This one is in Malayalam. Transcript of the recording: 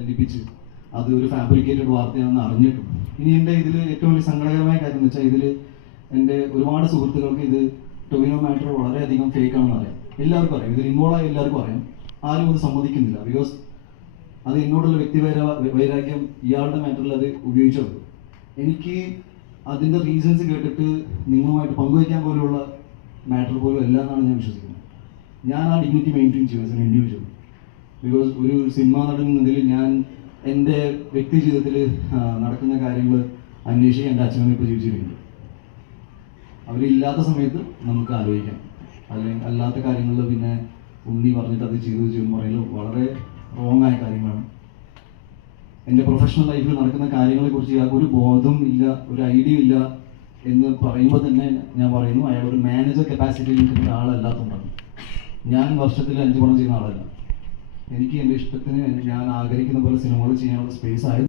കല്ലിപ്പിച്ച് അത് ഒരു ഫാബ്രിക്കേറ്റഡ് വാർത്തയാണെന്ന് അറിഞ്ഞിട്ടും ഇനി എൻ്റെ ഇതിൽ ഏറ്റവും വലിയ സങ്കടകരമായ കാര്യം എന്ന് വെച്ചാൽ ഇതിൽ എൻ്റെ ഒരുപാട് സുഹൃത്തുക്കൾക്ക് ഇത് ടൊവിനോ മാറ്റർ വളരെയധികം ഫേക്ക് ആണെന്ന് അറിയാം. എല്ലാവർക്കും അറിയാം, ഇതിൽ ഇൻവോൾവ് ആയ എല്ലാവർക്കും അറിയാം. ആരും അത് സമ്മതിക്കുന്നില്ല. ബിക്കോസ് അത് എന്നോടുള്ള വൈരാഗ്യം ഇയാളുടെ മാറ്ററിൽ അത് ഉപയോഗിച്ചത്. എനിക്ക് അതിൻ്റെ റീസൺസ് കേട്ടിട്ട് നിങ്ങളുമായിട്ട് പങ്കുവയ്ക്കാൻ പോലുള്ള മാറ്റർ പോലും അല്ല എന്നാണ് ഞാൻ വിശ്വസിക്കുന്നത്. ഞാൻ ആ ഡിഗ്നിറ്റി മെയിൻറ്റെയിൻ ചെയ്യും ആസ് എൻ ഇൻഡിവിജ്വൽ. ബിക്കോസ് ഒരു സിനിമാ നടൻ എന്നതിൽ ഞാൻ എൻ്റെ വ്യക്തി ജീവിതത്തിൽ നടക്കുന്ന കാര്യങ്ങൾ അന്വേഷിക്കാൻ എൻ്റെ അച്ഛനമ്മ ഇപ്പോൾ ജീവിച്ചിട്ടുണ്ട്. അവരില്ലാത്ത സമയത്ത് നമുക്ക് ആലോചിക്കാം. അല്ലെങ്കിൽ അല്ലാത്ത കാര്യങ്ങളിൽ പിന്നെ ഉണ്ണി പറഞ്ഞിട്ട് അത് ചെയ്തു പറയുന്നത് വളരെ റോങ് ആയ കാര്യങ്ങളാണ്. എൻ്റെ പ്രൊഫഷണൽ ലൈഫിൽ നടക്കുന്ന കാര്യങ്ങളെക്കുറിച്ച് ഇയാൾക്ക് ഒരു ബോധം ഇല്ല, ഒരു ഐഡിയ ഇല്ല എന്ന് പറയുമ്പോൾ തന്നെ ഞാൻ പറയുന്നു അയാൾ ഒരു മാനേജർ കപ്പാസിറ്റിയിൽ നിൽക്കുന്ന ആളല്ലാത്തതുകൊണ്ടാണ്. ഞാൻ വർഷത്തിൽ 5 പടം ചെയ്യുന്ന ആളല്ല. എനിക്ക് എൻ്റെ ഇഷ്ടത്തിന് ഞാൻ ആഗ്രഹിക്കുന്ന പോലെ സിനിമകൾ ചെയ്യാനുള്ള സ്പേസ് ആയിരുന്നു.